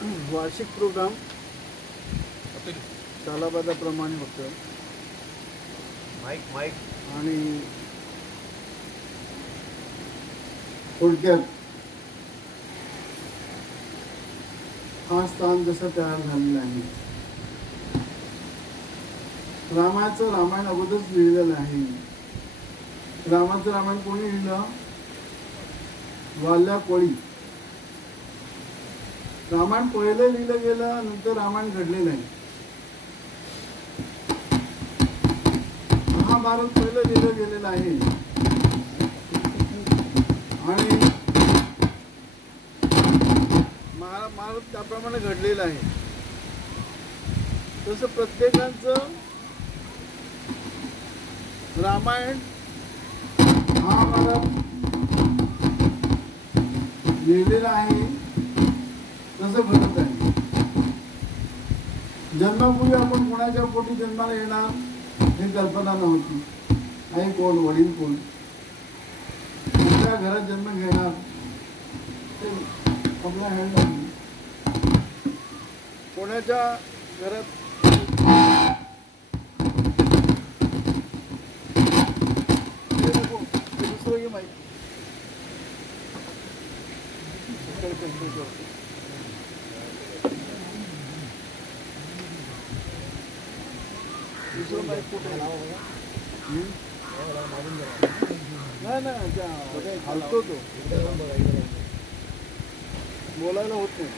वार्षिक प्रोग्राम सालाबादाप्रमाणे होतं माईक आणि थोडक्यात हा स्थान जसं तयार झालेलं आहे. रामाचं रामायण अगोदरच लिहिलेलं आहे. रामाचं रामायण कोणी लिहिलं? वाल्या कोळी. रामायण पहिलं लिहिलं गेलं, नंतर रामायण घडलेलं आहे. महाभारत पहिलं लिहिलं गेलेलं आहे आणि महाभारत त्याप्रमाणे घडलेलं आहे. तसं प्रत्येकाचं रामायण महाभारत लिहिलेलं आहे तसं घडत आहे. जन्मापूर्वी आपण कोणाच्या पोटी जन्माला येणार ही कल्पना नव्हती. आई कोण, वडील कोण, कुठल्या घरात जन्म घेणार ते आपल्या हँड नाही. कोणाच्या घरात दुसरं घे माहिती दुसरं माहीत कुठे नाही हलतो तो बोलायला होत नाही.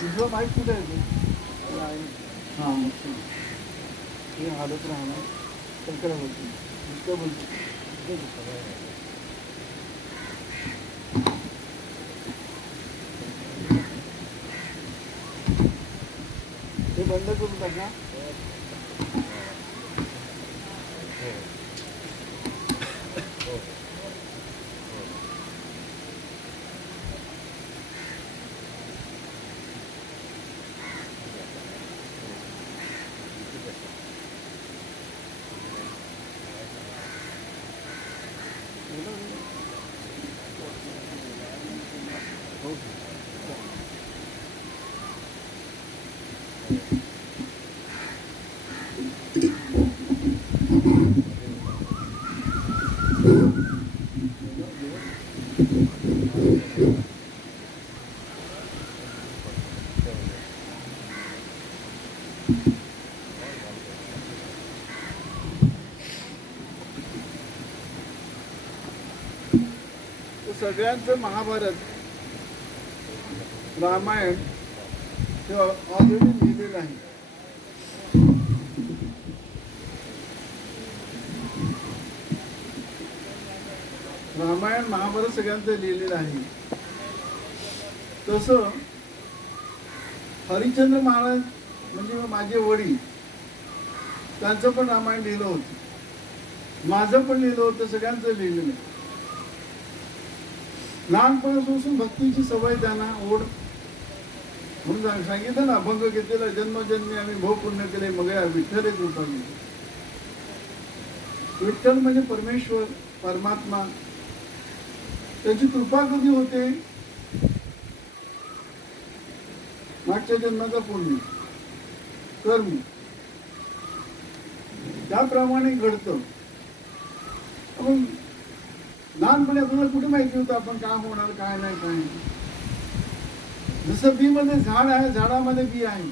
दुसरं माहीत कुठे आहे? हां हे हालत राहणार तर बोलतो नुसतं बोलतो. हे बंद करून टाका. सगळ्यांचं महाभारत रामायण हे ऑलरेडी लिहिलेलं आहे. रामायण महाभारत सगळ्यांचं लिहिलेलं आहे. तसं हरिश्चंद्र महाराज म्हणजे माझे वडील, त्यांचं पण रामायण लिहिलं होतं, माझं पण लिहिलं होतं, सगळ्यांचं लिहिलेलं आहे. लहानपणापासून भक्तीची सवय त्यांना ओढ म्हणून सांगितलं ना, अभंग घेतलेला जन्मजन्मी आम्ही भोग पुण्य केले मग विठ्ठल कृपा केली. विठ्ठल म्हणजे परमेश्वर, परमात्मा. त्याची कृपा कधी होते? मागच्या जन्माचा पुण्य कर्म त्याप्रमाणे घडतं. आपण लहानपणी आपल्याला कुठे माहिती होतं आपण काय होणार काय नाही काय नाही. जसं बी मध्ये झाड आहे, झाडामध्ये बी आहे,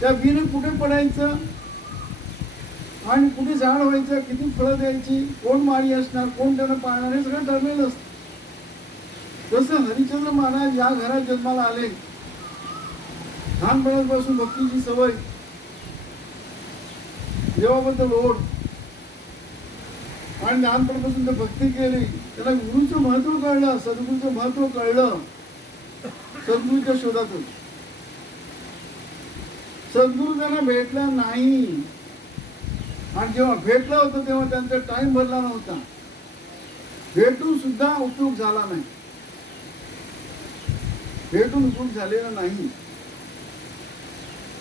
त्या बीने कुठे पडायचं आणि कुठे झाड व्हायचं, किती फळं द्यायची, कोण माळी असणार, कोण त्याला पाळणार, हे सगळं ठरलेलं असतं. जसं हरिश्चंद्र महाराज या घरात जन्माला आले, लहानपणापासून भक्तीची सवय, देवाबद्दल ओढ आणि लहानपणापासून ते भक्ती केली. त्याला गुरुचं महत्व कळलं, सद्गुरूचं महत्व कळलं. सद्गुरूच्या शोधात होत. सद्गुरू त्यांना भेटला नाही आणि जेव्हा भेटला होता तेव्हा त्यांचा टाइम भरला नव्हता. भेटून सुद्धा उपयोग झाला नाही. भेटून उपयोग झालेला नाही.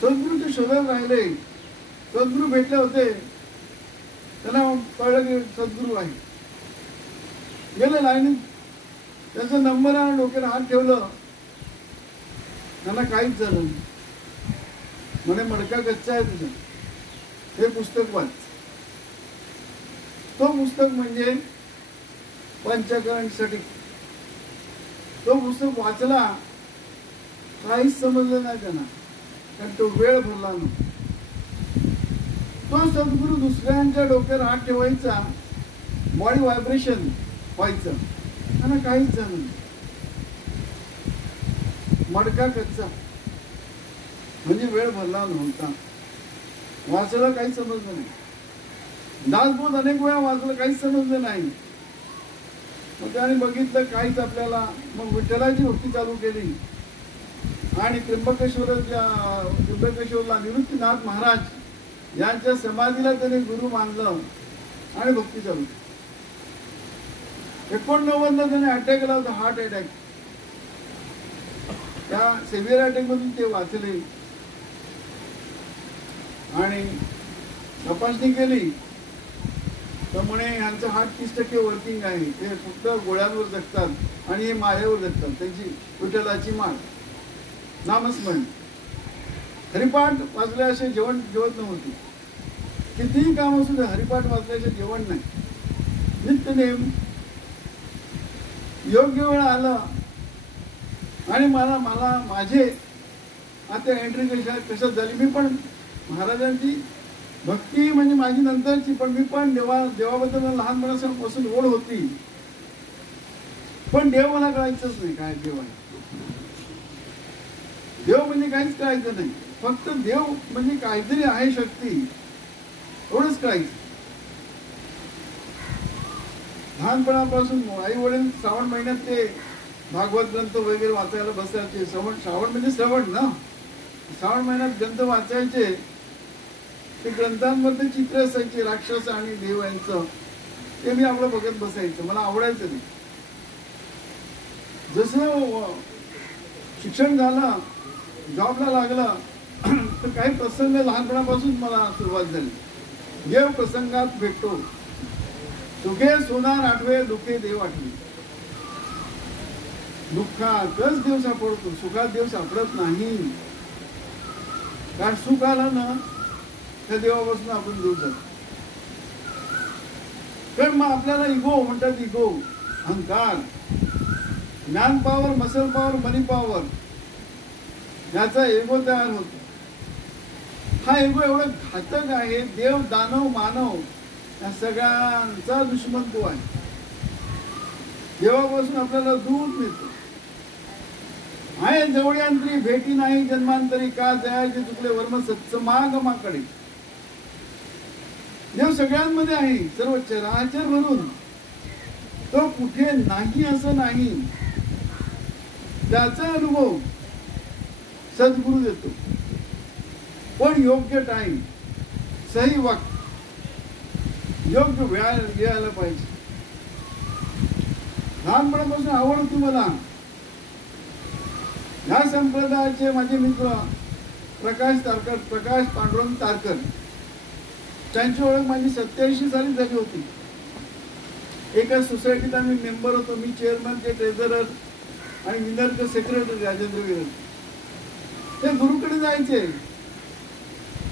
सद्गुरूच्या शोधात राहिले. सद्गुरू भेटले होते, त्यांना कळलं की सद्गुरू आहे. गेले लाईनीत, त्याचा नंबर आणि डोक्याला हात ठेवलं, त्यांना काहीच झालं नाही. म्हणे मडका कच्चा आहे तुझा, हे पुस्तक वाच. तो पुस्तक म्हणजे पंचकरण षटक. तो पुस्तक वाचला, काहीच समजलं नाही त्यांना, कारण तो वेळ भरला नव्हता. तो सद्गुरू दुसऱ्यांच्या डोक्यावर हात ठेवायचा, बॉडी व्हायब्रेशन व्हायचं, त्यांना काहीच झालं नाही. मडका कच्चा म्हणजे वेळ भरला नव्हता. वाचलं, काही समजलं नाही. दासबोध अनेक वेळा वाचलं, काहीच समजलं नाही. मग त्याने बघितलं काहीच आपल्याला. मग विठ्ठलाची भक्ती चालू केली आणि त्र्यंबकेश्वरला निवृत्तीनाथ महाराज यांच्या समाधीला त्याने गुरु मानलं आणि भक्ती चालू. 89ला त्याने अटॅक केला होता, हार्ट अटॅक. त्या सिव्हिअर अटॅक मधून ते वाचले आणि तपासणी केली तर म्हणे यांचं हार्ट 30% वर्किंग आहे. ते फक्त गोळ्यांवर जगतात आणि हे माळेवर जगतात. त्यांची विठ्ठलाची माळ, नामस्मरण, हरिपाठ वाचल्याशिवाय जेवत नव्हती. कितीही काम असू दे, हरिपाठ वाचल्याशिवाय जेवण नाही. नित्यनेम योग्य वेळ आलं आणि मला माझे आता एंट्री कशात झाली. मी पण महाराजांची भक्ती म्हणजे माझी नंतरची, पण मी पण देवाबद्दल लहानपणापासून ओढ होती. पण देव मला कळायचंच नाही. काय देव आहे, देव म्हणजे काहीच कळायचं नाही. फक्त देव म्हणजे काहीतरी आहे, शक्ती, एवढंच कळायचं. लहानपणापासून आई वडील श्रावण महिन्यात ते भागवत ग्रंथ वगैरे वाचायला बसायचे. श्रावण म्हणजे श्रवण ना, श्रावण महिन्यात ग्रंथ वाचायचे. ते ग्रंथांमध्ये चित्र असायचे राक्षस आणि देव यांचं, ते मी आपलं बघत बसायचं. मला आवडायचं नाही. जसं शिक्षण झालं, जॉबला लागलं, तर काही प्रसंग लहानपणापासून मला सुरुवात झाली. देव प्रसंगात भेटतो, सुखे सोनार आठवे, दुःखे देव आठवे. दुःखातच देव सापडतो, सुखात देव सापडत नाही. कारण सुख आलं ना, त्या देवापासून आपण दूर जातो. पण मग आपल्याला इगो म्हणतात, इगो, अहंकार, ज्ञान पावर, मसल पावर, मनी पावर, याचा एगो तयार होतो. हा एगो एवढा घातक आहे. देव, दानव, मानव या सगळ्यांचा दुश्मन तो आहे. देवापासून आपल्याला दूर मिळतो. आहे जवळ्यांतरी भेटी नाही जन्मांतरी, का जयाचे चुकले वर्म सत्समागमाकडे. देव सगळ्यांमध्ये आहे, सर्व चराचर भरून. तो कुठे नाही असं नाही. त्याचा अनुभव सद्गुरू देतो. पण योग्य टाइम, सही वक्त, योग्य वेळ यायला पाहिजे. लहानपणापासून आवड होती मला. ह्या संप्रदायाचे माझे मित्र प्रकाश पांडुरंग तारकर, त्यांची ओळख माझी 87 साली झाली होती. एका सोसायटीत आम्ही मेंबर होतो. मी चेअरमन, ते ट्रेझरर आणि विनरकर सेक्रेटरी राजेंद्र विरल. ते गुरुकडे जायचे.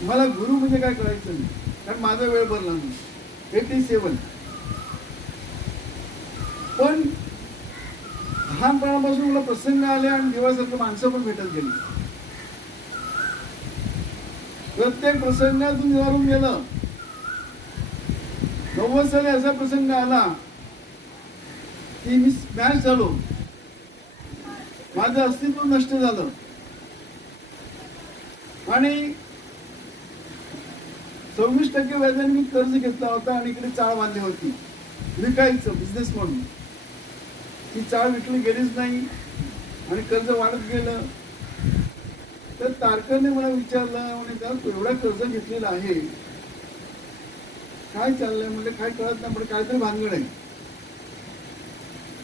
मला गुरु म्हणजे काय कळायचं नाही, कारण माझा वेळ भरला नाही. 87. पण लहानपणापासून मला प्रसंग आले आणि देवासारखं माणसं पण भेटत गेली. प्रत्येक प्रसंगातून निवारून गेलं. 90 साली असा प्रसंग आला की मी स्मॅश झालो. माझं अस्तित्व नष्ट झालं आणि 26% व्याजाने मी कर्ज घेतला होता आणि इकडे चाळ बांधली होती विकायचं बिझनेस म्हणून. ती चाळ विकली गेलीच नाही आणि कर्ज वाढत गेलं. तर तारकरने मला विचारलं, म्हणे का तू एवढा कर्ज घेतलेला आहे, काय चाललंय? म्हणजे काय कळत नाही, म्हणजे काहीतरी भानगड आहे.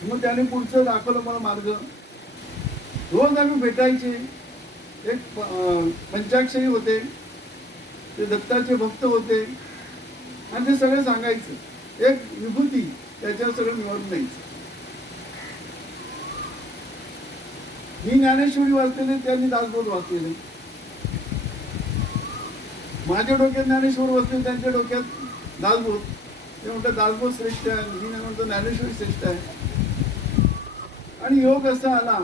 मग त्याने पुढचं दाखवलं मला मार्ग. रोज आम्ही भेटायचे. एक पंचाक्षरी होते, ते दत्ताचे भक्त होते आणि ते सगळं सांगायचं. एक विभूती त्याच्यावर सगळं मिळवून न्यायचं. मी ज्ञानेश्वरी वाचलेले, त्यांनी दासबोध वाचलेले. माझ्या डोक्यात ज्ञानेश्वर वाचले, त्यांच्या डोक्यात दासबोध. ते म्हणतात दासबोध श्रेष्ठ आहे, मी म्हणतो ज्ञानेश्वरी श्रेष्ठ आहे. आणि योग असा आला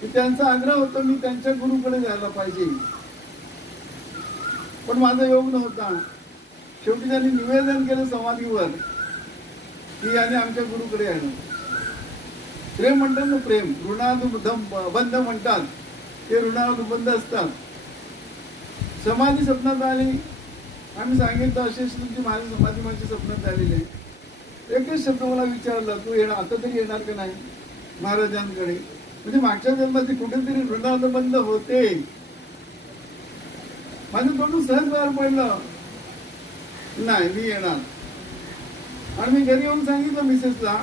की त्यांचा आग्रह होता मी त्यांच्या गुरुकडे जायला पाहिजे, पण माझा योग नव्हता. शेवटी त्यांनी निवेदन केलं समाधीवर की याने आमच्या गुरुकडे येणं. प्रेम म्हणतात ना, प्रेम ऋणानुबंध म्हणतात, ते ऋणानुबंध असतात. समाधी स्वप्नात आली. आम्ही सांगितलं अशी तुमची माझी समाधी माझी स्वप्नात आलेली आहे. एकच शब्द मला विचारला, तू येणार आता तरी येणार का नाही महाराजांकडे? म्हणजे मागच्या जन्मात कुठेतरी ऋणानुबंध होते. माझं तोंडून सहज बाहेर पडलं, नाही मी येणार. आणि मी घरी येऊन सांगितलं मिसेसला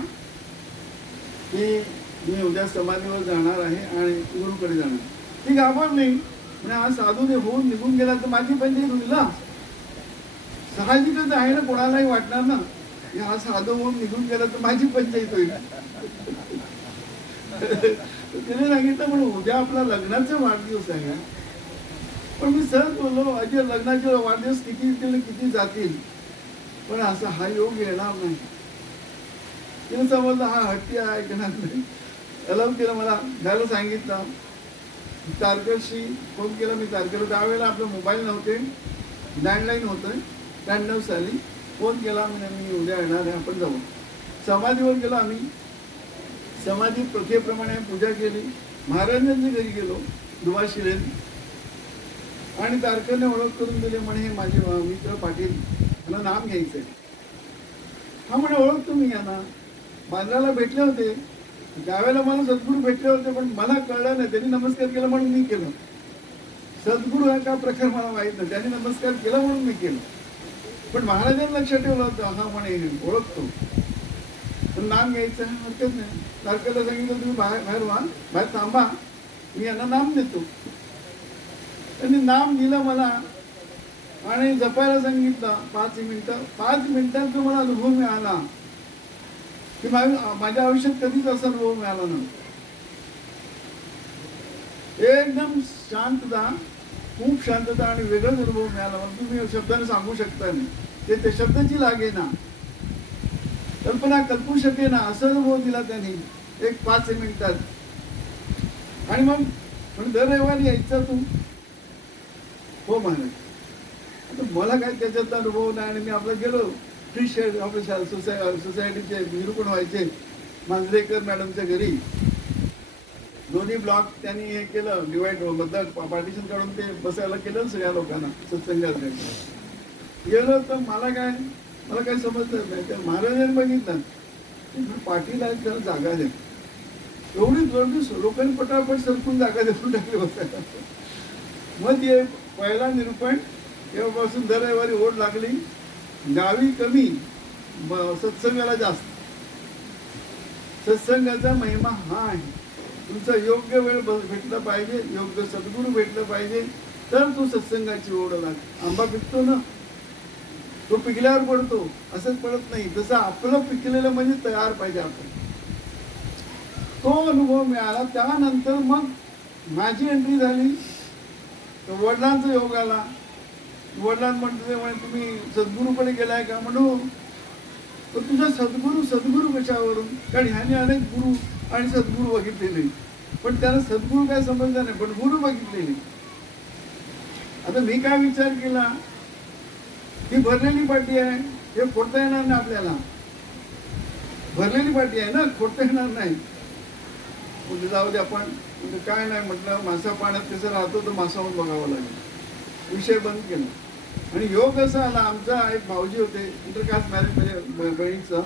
की मी उद्या समाधीवर जाणार आहे आणि गुरुकडे जाणार. ती घाबरली. म्हणजे हा साधू होऊन निघून गेला तर माझी पंचायत होईल ना. साहजिकच आहे ना, कोणालाही वाटणार ना की हा साधू होऊन निघून गेला तर माझी पंचायत होईल. तिने सांगितलं पण उद्या आपला लग्नाचा वाढदिवस आहे. पण मी सहज बोललो, अजय लग्नाचे वाढदिवस किती येतील किती जातील, पण असा हा योग येणार नाही. तिने समजलं हा हट्टी आहे, ऐकणार नाही. अलाव केलं, मला घ्यायला सांगितलं. तारकरशी फोन केला मी. तारकर त्यावेळेला आपले मोबाईल नव्हते, लँडलाईन होतं. 93 साली फोन केला, मी उद्या येणार आहे, आपण जाऊ. समाधीवर गेलो आम्ही. समाधी प्रथेप्रमाणे पूजा केली. महाराजांच्या घरी गेलो दुवाशिलेत. आणि तारकरने ओळख करून दिली. म्हणे हे माझे मित्र पाटील, मला नाम घ्यायचंय. हा म्हणे ओळखतो मी यांना, बांद्राला भेटले होते. त्यावेळेला मला सद्गुरू भेटले होते, पण मला कळलं नाही. त्यांनी नमस्कार केला म्हणून मी केलं. सद्गुरू हा का प्रकार मला माहित नाही. त्यांनी नमस्कार केला म्हणून मी केलं. पण महाराजांनी लक्षात ठेवलं होतं, हा म्हणे ओळखतो, पण नाम घ्यायचं हरकत नाही. तारखेला सांगितलं तुम्ही बाहेर व्हा, बाहेर थांबा, मी यांना नाम देतो. त्यांनी नाम दिलं मला आणि जपायला सांगितलं 5 मिनिटं. 5 मिनिटात जो मला अनुभव मिळाला की माझ्या आयुष्यात कधीच असा अनुभव मिळाला नव्हता. एकदम शांतता, खूप शांतता आणि वेगळाच अनुभव मिळाला. तुम्ही शब्दाने सांगू शकता नाही. ते शब्दाची लागे ना, कल्पना कल्पू शके ना, असा अनुभव दिला त्यांनी एक 5 मिनिटात. आणि मग दर रविवारी यायचा तू? हो महाराज. आता मला काय त्याच्यातला अनुभव नाही. आणि मी आपला गेलो फ्री शेअर आपल्या सोसायटीचे निरूपण व्हायचे मांजरेकर मॅडमच्या घरी. दोन्ही ब्लॉक त्यांनी हे केलं, डिवाइड बद्दल पार्टिशन काढून ते बसायला केलं सगळ्या लोकांना सत्संगात. गेलो तर मला काय समजलं नाही. त्या महाराजांनी बघितलं पाटील आहेत, त्याला जागा द्या. एवढी गर्दी, लोकांनी पटापट सरकून जागा देऊन टाकली बसायला. मग ते पहिला निरूपण तेव्हापासून दर रविवारी ओढ लागली. गावी कमी, सत्संगाला जास्त. सत्संगाचा महिमा हा आहे. तुमचा योग्य वेळ भेटला पाहिजे, योग्य सद्गुरू भेटलं पाहिजे, तर तो सत्संगाची ओढ लागते. आंबा पिकतो ना, तो पिकल्यावर पडतो, असंच पडत नाही. जसं आपलं पिकलेलं म्हणजे तयार पाहिजे आपण. तो अनुभव मिळाला. त्यानंतर मग माझी एंट्री झाली. तर वडिलांचा योग आला. वडिलांना म्हणतो म्हणे तुम्ही सद्गुरूकडे गेलाय का? म्हणू तर तुझा सद्गुरू कशावरून? कारण ह्याने अनेक गुरु आणि सद्गुरू बघितलेले, पण त्याला सद्गुरू काय समजलं नाही, पण गुरु बघितलेले. आता मी काय विचार केला, ही भरलेली पाटी आहे, हे फोडता येणार नाही आपल्याला. भरलेली पाटी आहे ना, फोडता येणार नाही. म्हणजे जाऊ दे आपण, म्हणजे काय नाही म्हटलं, मासा पाण्यात कसं राहतो तर मासाहून बघावं लागेल. विषय बंद केला. आणि योग असा आला, आमचा एक भाऊजी होते, इंटरकास्ट मॅरेज म्हणजे बहिणीचा,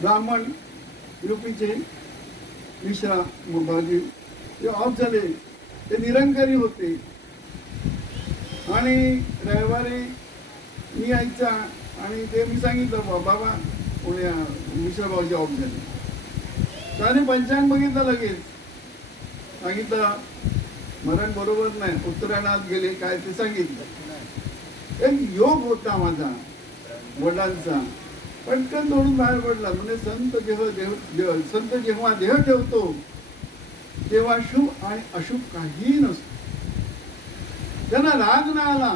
ब्राह्मण युपीचे मिश्रा भाऊजी, ते ऑफ झाले. ते निरंकारी होते. आणि रविवारी मी यायचा आणि ते मी सांगितलं बाबा पुणे मिश्रा भाऊजी ऑफ झाले. त्याने पंचांग बघितलं, लगेच सांगितलं मरण बरोबर नाही, उत्तरायणात गेले काय ते सांगितलं. एक योग होता माझा वडिलांचा, पटकन तोडून बाहेर पडला. म्हणजे संत जेव्हा देह ठेवतो तेव्हा शुभ आणि अशुभ काहीही नसतो. त्यांना राग नाही आला.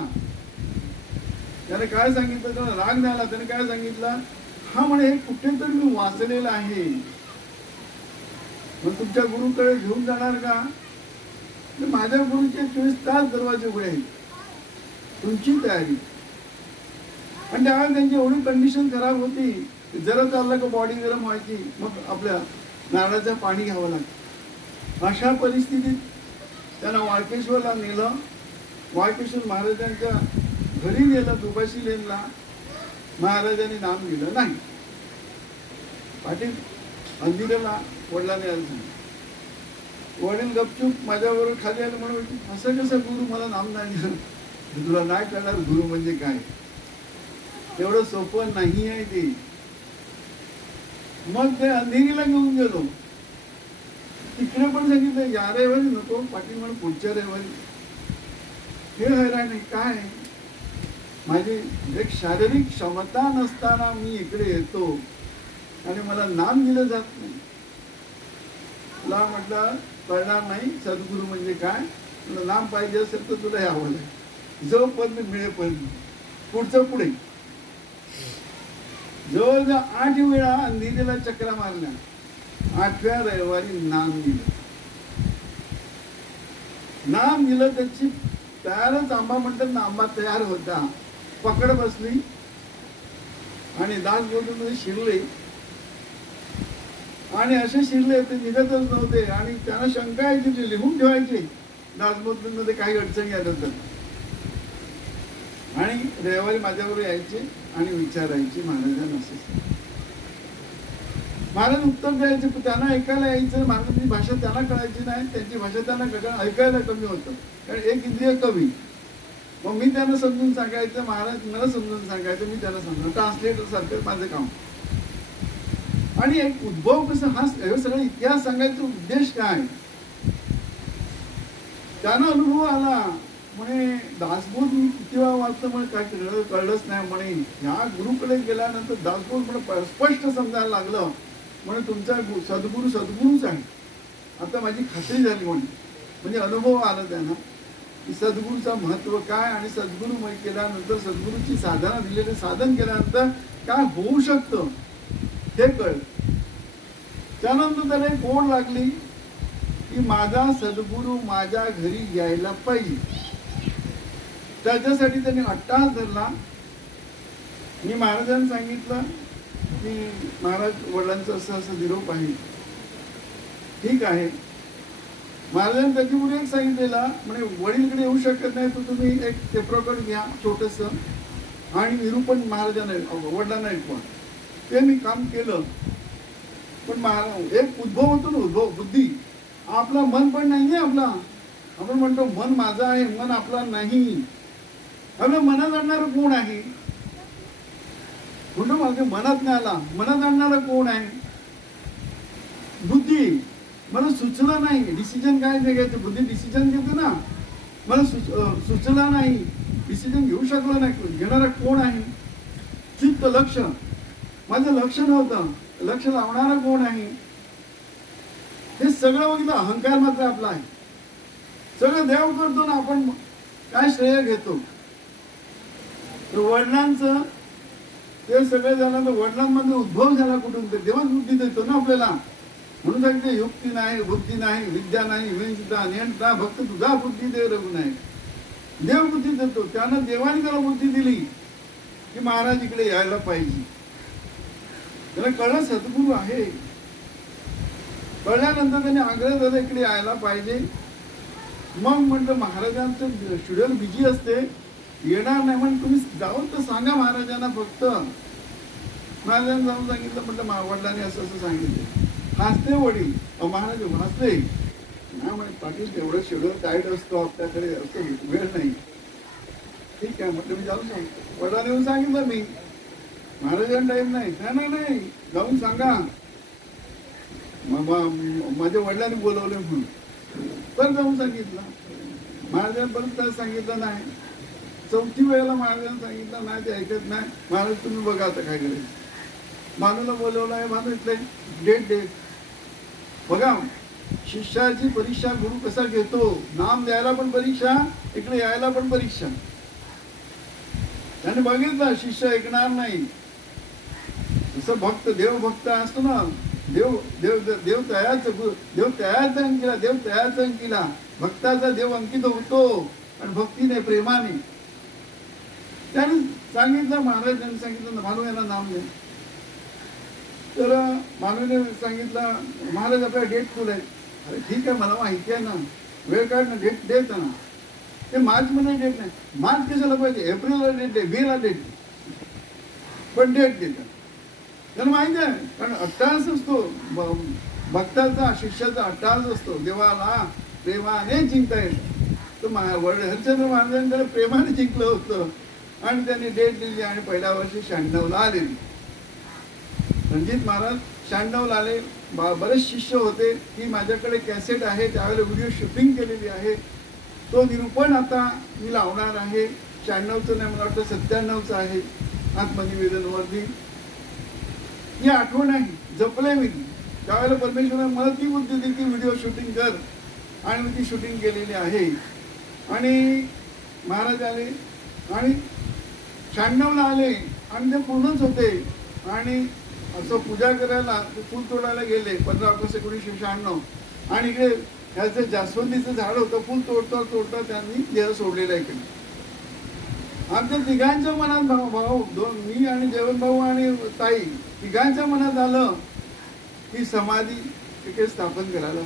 त्याने काय सांगितलं, त्यांना राग नाही आला. त्याने काय सांगितलं, हा म्हणे हे कुठेतरी मी वाचलेलं आहे, मग तुमच्या गुरुकडे घेऊन जाणार का? माझ्या गुरुचे 24 तास दरवाजे उघडे आहेत, तुमची तयारी. आणि त्यावेळेस त्यांची एवढी कंडिशन खराब होती, जरा चाललं का बॉडी गरम व्हायची, मग आपल्या नारळाचं पाणी घ्यावं लागतं. अशा परिस्थितीत त्यांना वाळकेश्वरला नेलं. वाळकेश्वर महाराजांच्या घरी नेलं. दुभाषी लेनला महाराजांनी नाम दिलं नाही. पाटील अंदिरेला वडिलांनी आज सांगितलं. वडील गपचूप माझ्याबरोबर खाली आलं. म्हणून असं कसं गुरु मला नाम नाही दिलं? तुला नाही कळणार गुरु म्हणजे काय, एवढं सोपं नाही आहे ते. मग ते अंधेरीला घेऊन गेलो. तिकडे पण सांगितलं या रविवारी नको, पाटील म्हणून पुढच्या रविवारी. हे हैराण आहे काय, माझी एक शारीरिक क्षमता नसताना मी इकडे येतो आणि मला नाम दिलं जात नाही. तुला म्हटलं कळणार नाही सद्गुरू म्हणजे काय, तुला नाम पाहिजे असेल तर तुला यावं लागेल, जोपर्यंत मिळेपर्यंत. पुढचं पुढे जवळजवळ 8 वेळा अंधेरीला चक्रा मारल्या. 8व्या रविवारी नाम दिलं. नाम दिलं त्याची तयारच, आंबा म्हणतात ना, आंबा तयार होता. पकड बसली आणि दास बोलून शिरले आणि असे शिरले ते निघतच नव्हते. आणि त्यांना शंका यायची, ते लिहून ठेवायचे दासबोधमध्ये काही अडचणी आल्या तर. आणि रविवारी माझ्याबरोबर यायचे आणि विचारायचे महाराजांना असं. महाराज उत्तर द्यायचे, त्यांना ऐकायला यायचं. महाराजांची भाषा त्यांना कळायची नाही, त्यांची भाषा त्यांना ऐकायला कमी होतं, कारण एक इंद्रिय कमी. मग मी त्यांना समजून सांगायचं, महाराज मला समजून सांगायचं, मी त्यांना समजून. ट्रान्सलेटर सारखं माझं काम. आणि एक उद्भव कसं, हा सगळं इतिहास सांगायचा उद्देश काय, त्यांना अनुभव आला. म्हणे दासबोध मी किती वेळा वाचतो, म्हणे काय कळलंच नाही. म्हणे ह्या गुरुकडे गेल्यानंतर दासबोध म्हणे स्पष्ट समजायला लागलं. म्हणे तुमचा सद्गुरू सद्गुरूच आहे, आता माझी खात्री झाली. म्हणजे अनुभव आला त्यांना की सद्गुरूचं महत्व काय, आणि सद्गुरू केल्यानंतर सद्गुरूची साधना दिलेले साधन केल्यानंतर काय होऊ शकतं हे कळलं. त्यानंतर त्याला एक ओढ लागली की माझा सद्गुरू माझ्या घरी यायला पाहिजे. त्याच्यासाठी त्यांनी अट्टहास धरला. मी महाराजांना सांगितलं की महाराज वडिलांचं असं असं निरोप आहे. ठीक आहे. महाराजांनी त्याच्यामुळे एक सांगितलेला, म्हणजे वडीलकडे येऊ शकत नाही तर तुम्ही एक टेपरॉकॉर्ड घ्या छोटस आणि निरूपण महाराजांना वडिलांना ऐकवा. ते मी काम केलं. पण महाराज एक उद्भव होतो ना, उद्भव बुद्धी. आपलं मन पण नाहीये आपला. आपण म्हणतो मन माझं आहे, मन आपला नाही. आपल्या मनात आणणारं कोण आहे? म्हणतो माझ्या मनात नाही आला, मनात आणणारं कोण आहे? बुद्धी. मला सुचलं नाही डिसिजन काय घ्यायचं. बुद्धी डिसिजन घेते ना, मला सुचला नाही, डिसिजन घेऊ शकलो नाही. घेणारा कोण आहे? चित्त, लक्ष. माझं लक्ष नव्हतं, लक्ष लावणारा कोण आहे? हे सगळं बघितलं. अहंकार मात्र आपला आहे. सगळं देव करतो ना, आपण काय श्रेय घेतो. तर वडिलांचं ते सगळं झालं तर वडिलांमध्ये उद्भव झाला कुठून तर देवच बुद्धी देतो ना आपल्याला. म्हणून सांगते युक्ती नाही, बुद्धी नाही, विद्या नाही, विंचता नियंत्रा भक्त तुझा बुद्धी देव रघु नाही. देव बुद्धी देतो. त्यानं देवाने त्याला बुद्धी दिली की महाराज इकडे यायला पाहिजे. त्याला कळलं सद्गुरू आहे. कळल्यानंतर त्याने आग्रह झाला इकडे यायला पाहिजे. मग म्हटलं महाराजांचं शेड्यूल बिझी असते, येणार नाही. म्हणून तुम्ही जाऊन तर सांगा महाराजांना फक्त. महाराजांना जाऊन सांगितलं. म्हटलं वडिलांनी असं असं सांगितलं. हसते वडील. महाराज हसले. नाही म्हणे पाटील तेवढं शेड्यूल टाईट असतो आपल्याकडे, असं वेळ नाही. ठीक आहे म्हटलं मी जाऊन सांगतो. वडिलांनी येऊन सांगितलं मी, महाराजांना टाईम नाही. नाही जाऊन सांगा. माझ्या वडिलांनी बोलवले म्हणून. परत जाऊन सांगितलं. महाराजांना परत सांगितलं नाही. 4थी वेळेला महाराजांना सांगितलं नाही, ते ऐकत नाही. महाराज तुम्ही बघा आता काय करायचं. मानूला बोलवलं आहे. मानू इथले डेट बघा. शिष्याची परीक्षा गुरु कसा घेतो. नाम द्यायला पण परीक्षा, इकडे यायला पण परीक्षा. त्याने बघितलं शिष्य ऐकणार नाही. जसं भक्त देवभक्त असतो ना, देव तयारचा अंकिला, देव तयारचा अंकिला. भक्ताचा देव अंकित होतो आणि भक्तीने प्रेमाने. त्याने सांगितलं, महाराजांनी सांगितलं मानू यांना नाम दे. तर मानूने सांगितलं महाराज आपल्या डेट फुल आहे. अरे ठीक आहे, मला माहिती आहे ना, वेळ काढ ना, डेट देत ना. ते मार्च मध्ये डेट नाही. मार्च कशाला पाहिजे, एप्रिलला डेट दे, मेला डेट, पण डेट देतात. त्याला माहिती आहे, कारण अट्टास असतो भक्ताचा, शिष्याचा अट्टास असतो. देवाला प्रेमाने जिंकता येतं. तर हरिश्चंद्र महाराजांकडे प्रेमाने जिंकलं होतं आणि त्यांनी डेट दिली आणि पहिल्या वर्षी 96ला आले. रणजित महाराज 96ला आले. बरेच शिष्य होते. की माझ्याकडे कॅसेट आहे, त्यावेळेला व्हिडिओ शूटिंग केलेली आहे. तो निरूपण आता मी लावणार आहे. 96चं नाही, मला वाटतं 97चं आहे आत्मनिवेदनवरती. ही आठवण आहे, जपले मी. त्यावेळेला परमेश्वराने मला ती बुद्धी दिली की व्हिडिओ शूटिंग कर, आणि मी ती शूटिंग केलेली आहे. आणि महाराज आले आणि 96ला आले आणि ते पूर्णच होते. आणि असं पूजा करायला फूल तोडायला गेले 15 ऑगस्ट 1996. आणि इकडे ह्याचं जास्वंदीचं झाड होतं. फुल तोडता त्यांनी देह सोडलेला इकडे. आमच्या तिघांच्या मनात भाऊ मी आणि जेवण भाऊ आणि ताई तिघांच्या मनात आलं की समाधी इकडे स्थापन करायला.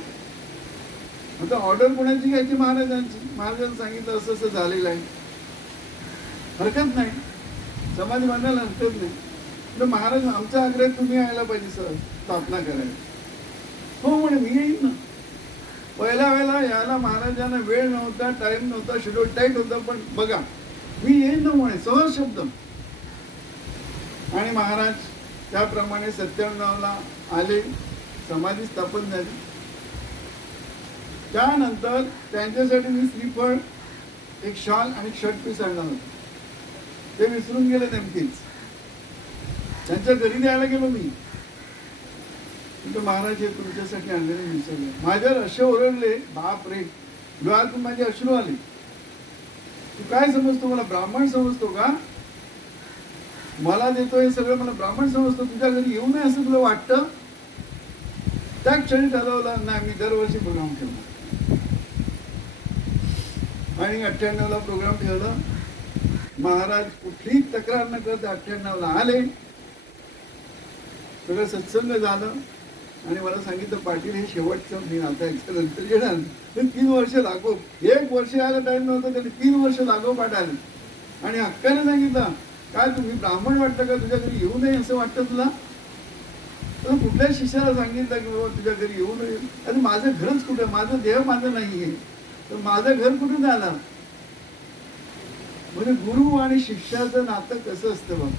आता ऑर्डर कोणाची घ्यायची, महाराजांची. महाराजांनी सांगितलं असं असं झालेलं आहे, हरकत नाही, समाधी बांधायला हरकत नाही. तर महाराज आमचा आग्रह तुम्ही यायला पाहिजे सर, स्थापना करायला. हो म्हणे मी येईन ना. पहिल्या वेळेला यायला महाराजांना वेळ नव्हता, टाइम नव्हता, शेड्यूल टाईट होता, पण बघा मी येईन ना म्हणे, सहज शब्द. आणि महाराज त्याप्रमाणे 97ला आले, समाधी स्थापन झाली. त्यानंतर त्यांच्यासाठी मी श्रीफळ, एक शॉल आणि शर्ट पीस आणलं होतं. ते विसरून गेले नेमकीच. त्यांच्या घरी द्यायला गेलो मी. महाराज हे तुमच्यासाठी आणलेले विसरले. माझ्यावर असे ओरडले, बाप रे, डोळ्यातून माझे अश्रू आले. तू काय समजतो, मला ब्राह्मण समजतो का? मला देतो हे सगळं, मला ब्राह्मण समजतो, तुझ्या घरी येऊ नये असं तुला वाटतं? त्या क्षणी ठरवलं नाही, मी दरवर्षी प्रोग्राम ठेवला. आणि 98ला प्रोग्राम ठेवला. महाराज कुठलीही तक्रार न करता 98ला आले. सगळं सत्संग झालं आणि मला सांगितलं पाटील हे शेवटचं, मी आता याच्यानंतर येणार. 3 वर्ष लागो, 1 वर्ष यायला टाइम नव्हतं, त्यांनी 3 वर्ष लागोपाठ आले. आणि हक्काने सांगितलं, काय तुम्ही ब्राह्मण वाटतं का, तुझ्या घरी येऊ नये असं वाटतं तुला? तर कुठल्या शिष्याला सांगितलं की बाबा तुझ्या घरी येऊ नये? अरे माझं घरच कुठे, माझं देह माझं नाहीये, तर माझं घर कुठून आलं? म्हणजे गुरु आणि शिष्याचं नातं कसं असतं बघ.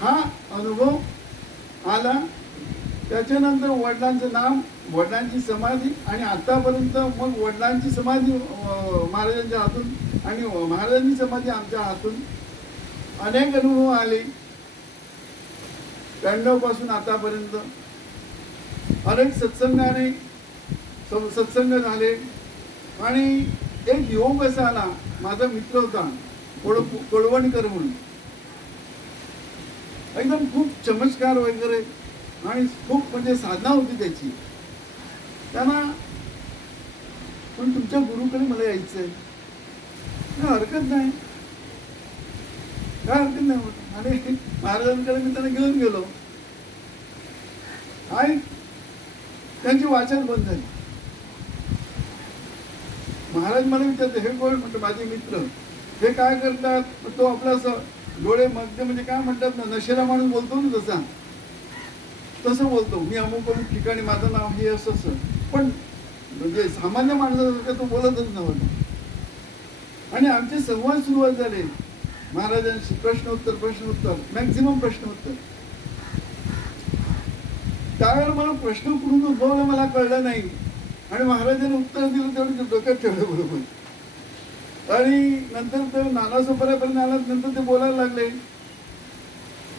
हा अनुभव आला. त्याच्यानंतर वडिलांचं नाम, वडिलांची समाधी, आणि आतापर्यंत मग वडिलांची समाधी महाराजांच्या हातून आणि महाराजांची समाधी आमच्या हातून. अनेक अनुभव आले 92 पासून आतापर्यंत. अनेक सत्संगाने सत्संग झाले. आणि एक योग असा आला, माझा मित्र होता कोळवणकर म्हणून, एकदम खूप चमत्कार वगैरे आणि खूप म्हणजे साधना होती त्याची. त्यांना पण तुमच्या गुरुकडे मला यायचंय. हरकत नाही, काय हरकत नाही होत. आणि महाराजांकडे मी त्यांना घेऊन गेलो आणि त्यांची वाचन बंद झाली. महाराज मला विचारते, हे कोण? म्हणतो माझे मित्र. हे काय करतात? तो आपला डोळे मध्य म्हणजे काय म्हणतात ना, नशेला माणूस बोलतो ना तसा, तसं बोलतो. मी अमुक अमुक ठिकाणी माझं नाव हे असं. पण म्हणजे सामान्य माणसासारखं तो बोलतच नव्हता. आणि आमचे संवाद सुरुवात झाले महाराजांशी. प्रश्नोत्तर, मॅक्झिमम प्रश्नोत्तर. त्यावेळेला मला प्रश्न कुठून उद्भवला मला कळलं नाही. आणि महाराजांनी उत्तर दिलं तेवढं डोक्यात ठेवलं बरोबर. आणि नंतर तर नालासोपाऱ्यापर्यंत आला. नंतर ते बोलायला लागले,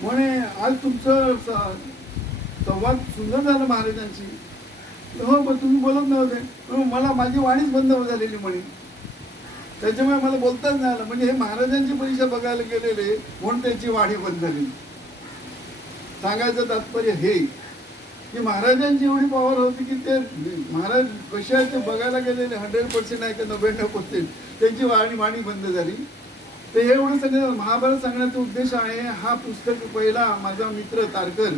म्हणे आज तुमचं संवाद सुंदर झाला महाराजांची. हो पण तुम्ही बोलत नव्हते. मला माझी वाणीच बंद झालेली म्हणे, त्याच्यामुळे मला बोलताच नाही आलं. म्हणजे हे महाराजांची परीक्षा बघायला गेलेले म्हणून त्यांची वाणी बंद झाली. सांगायचं तात्पर्य हे की महाराजांची एवढी पॉवर होती की ते महाराज कशाचे बघायला गेलेले 100% आहे का 99% त्यांची वाणी बंद झाली. तर हे एवढं सगळं महाभारत सांगण्याचा उद्देश आहे. हा पुस्तक पहिला माझा मित्र तारकर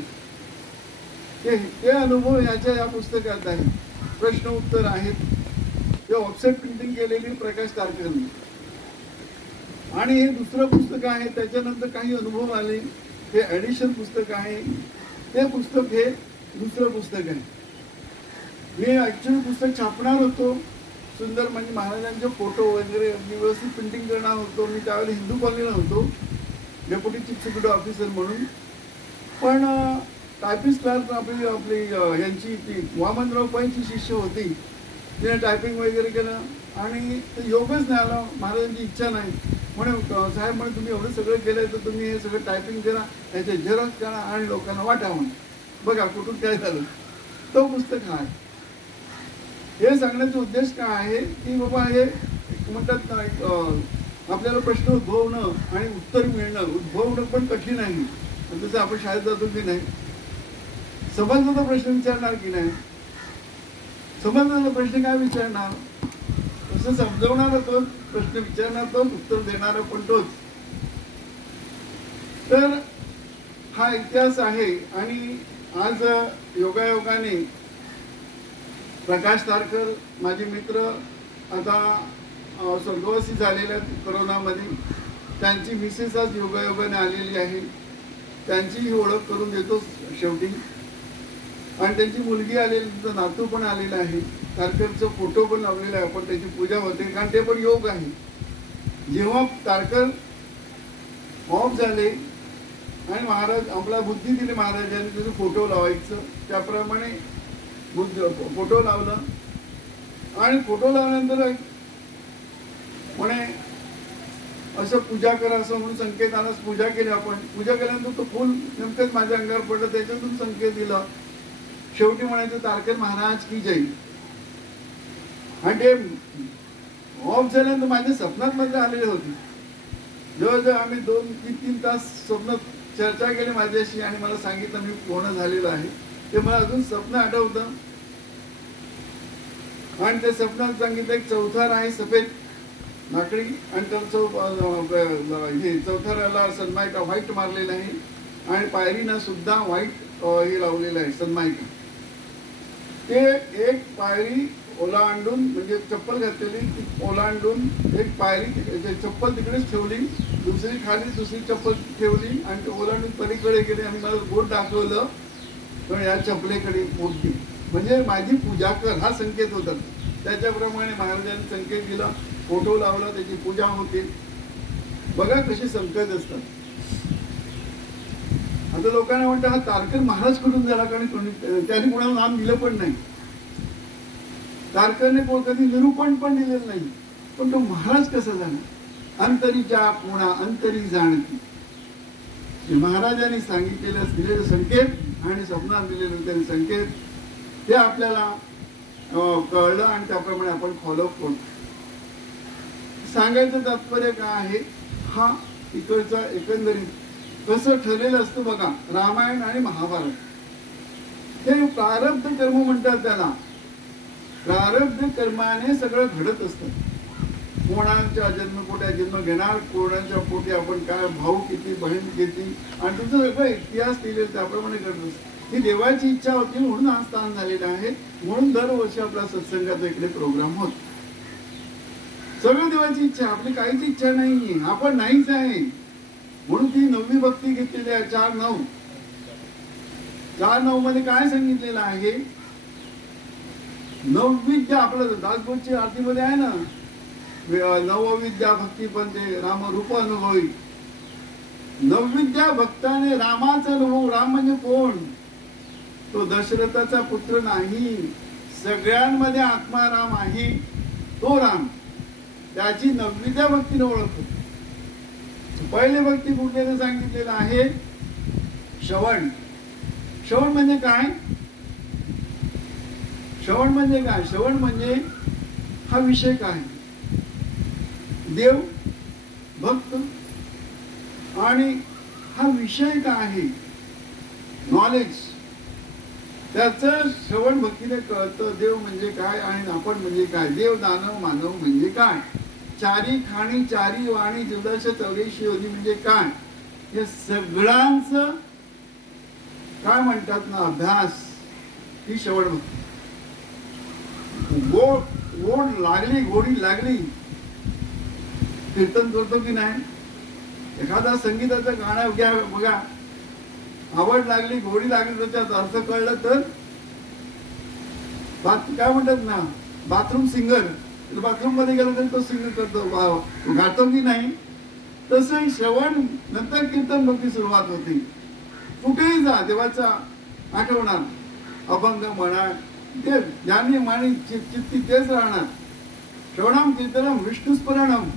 ते अनुभव या पुस्तकात आहे. प्रश्न उत्तर आहेत ते ऑफसेट प्रिंटिंग केलेली प्रकाश तारकरने. आणि हे दुसरं पुस्तक आहे. त्याच्यानंतर काही अनुभव आले, हे ॲडिशन पुस्तक आहे. ते पुस्तक हे दुसरं पुस्तक आहे. मी ॲक्च्युली पुस्तक छापणार होतो सुंदर, म्हणजे महाराजांचे फोटो वगैरे व्यवस्थित प्रिंटिंग करणार होतो. मी त्यावेळेला हिंदू कॉलनीला होतो डेप्युटी चीफ सेक्रेटरी ऑफिसर म्हणून. पण टायपिस्ट क्लास आपली यांची ती वामनराव पैंची शिष्य होती, तिने टायपिंग वगैरे केलं आणि ते योगच नाही आला. महाराजांची इच्छा नाही म्हणे, साहेब म्हणे तुम्ही एवढं सगळं केलंय तर तुम्ही हे सगळं टायपिंग करा, याचे झेरॉक्स करा आणि लोकांना वाटा म्हणे. बघा कुठून काय झालं. तो पुस्तक हा आहे. हे सांगण्याचा उद्देश काय आहे की बाबा हे म्हणतात ना, आपल्याला प्रश्न उद्भवणं आणि उत्तर मिळणं, उद्भवणं पण कठीण आहे. जसं आपण शाळेत जातो की नाही, समजण्याचा प्रश्न विचारणार की नाही, समजण्याचा प्रश्न काय विचारणार, तसं समजवणारा तोच, प्रश्न विचारणार तोच, उत्तर देणारा पण तोच. तर हा इतिहास आहे. आणि आज योगायोगाने प्रकाश तारकर माझे मित्र आता स्वर्गवासी झालेल्या करोनामध्ये, त्यांची मिसेस आज योगायोगाने आलेली आहे. त्यांचीही ओळख करून देतो शेवटी. आणि त्यांची मुलगी आलेली, तिचा नातू पण आलेला आहे. तारकरचा फोटो पण लावलेला आहे आपण, त्याची पूजा होते कारण ते पण योग आहे. जेव्हा तारकर ऑफ झाले आणि महाराज आपला बुद्धी दिली महाराजांनी त्याचं फोटो लावायचं, त्याप्रमाणे फोटो लावलं. आणि फोटो लावल्यानंतर म्हणे असं पूजा करा असं म्हणून संकेत आला. पूजा केली आपण. पूजा केल्यानंतर तो फुल नेमकंच माझ्या अंगावर पडलं, त्याच्यातून संकेत दिला. शेवटी म्हणायचं तारकर महाराज की जय. आणि ते ऑफ झाल्यानंतर माझ्या स्वप्नात मध्ये आलेले होते. जवळजवळ आम्ही 2-3 तास स्वप्नात चर्चा केली माझ्याशी आणि मला सांगितलं मी पूर्ण झालेलं आहे. ते मला अजून स्वप्न आठवतं. आणि त्या स्वप्नात सांगितलं एक चौथार आहे सफेद लाकडी, आणि त्याला हे चौथाराला सनमायका व्हाईट मारलेला आहे आणि पायरीना सुद्धा व्हाईट हे लावलेलं आहे सनमायका. ते एक पायरी ओलांडून, म्हणजे चप्पल घातलेली ती ओलांडून एक पायरी चप्पल तिकडेच ठेवली, दुसरी खाली दुसरी चप्पल ठेवली आणि ते ओलांडून पलीकडे गेले आणि मला बोट दाखवलं पण या चपलेकडे पोहोचली. म्हणजे माझी पूजा कर हा संकेत होता. त्याच्याप्रमाणे महाराजांनी संकेत दिला, फोटो लावला, त्याची पूजा होते. बघा कसे संकेत असतात. आता लोकांना म्हणतात हा तारकर महाराज कुठून झाला, कारण त्याने कोणाला नाम दिलं पण नाही. तारकरने कधी निरूपण पण दिलेलं नाही. पण तो महाराज कसा झाला. अंतरीच्या पुणा अंतरी जाणती. महाराजांनी सांगितलेलं दिलेलं संकेत आणि स्वप्नात दिलेलं संकेत ते आपल्याला कळलं आणि त्याप्रमाणे आपण फॉलो करतो. सांगायचं तात्पर्य काय आहे, हा इकडचा एकंदरीत कसं ठरलेलं असतं बघा. रामायण आणि महाभारत हे प्रारब्ध कर्म म्हणतात त्याला. प्रारब्ध कर्माने सगळं घडत असतं. कोणाच्या जन्मपोट्या जन्म घेणार, कोणाच्या पोटी आपण काय, भाऊ किती, बहीण किती, आणि तुमचं सगळं इतिहास लिहिलेला त्याप्रमाणे घडत असतं. ही देवाची इच्छा होती म्हणून हा स्थान झालेला आहे. म्हणून दरवर्षी आपला सत्संगाचा इकडे प्रोग्राम होतो. सगळं देवाची इच्छा, आपली काहीच इच्छा नाहीये, आपण नाहीच आहे. म्हणून ती 9वी भक्ती घेतलेली आहे. 4-9 4-9 मध्ये काय सांगितलेलं आहे. 9 विद्या आपलं दासबोधची आरतीमध्ये आहे ना, 9 विद्या भक्ती पण ते राम रूप अनुभवी. 9 विद्या भक्ताने रामाचा अनुभव. राम म्हणजे कोण, तो दशरथाचा पुत्र नाही, सगळ्यांमध्ये आत्माराम आहे तो राम, त्याची 9व्या भक्तीने ओळख होते. पहिले भक्ती कुठल्याने सांगितलेलं आहे? श्रवण. श्रवण म्हणजे काय? श्रवण म्हणजे काय? श्रवण म्हणजे हा विषय काय? देव, भक्त आणि हा विषय काय आहे? नॉलेज. त्याचं श्रवण भक्तीने कळतं. देव म्हणजे काय आणि आपण म्हणजे काय? देव, दानव, मानव म्हणजे काय? चारी खाणी चारी वाणी 1484 योनी म्हणजे काय? हे सगळ्यांचं काय म्हणतात ना, अभ्यास, ही श्रवण भक्ती. गोड लागली, गोडी लागली, कीर्तन करतो की नाही? एखादा संगीताचं गाणं घ्या बघा, आवड लागली, गोडी लागली, त्याच्यात अर्थ कळलं तर काय म्हणतात ना, बाथरूम सिंगर. बाथरूम मध्ये गेलो तरी तो सिंगर करतो, गातो की नाही? तसं श्रवण नंतर कीर्तन भक्ती सुरुवात होती. कुठेही जा देवाचा आठवणार, अभंग म्हणा, ते ज्ञानी माणी चित्ती तेच राहणार. श्रवणम कीर्तनम विष्णुस्मरणम.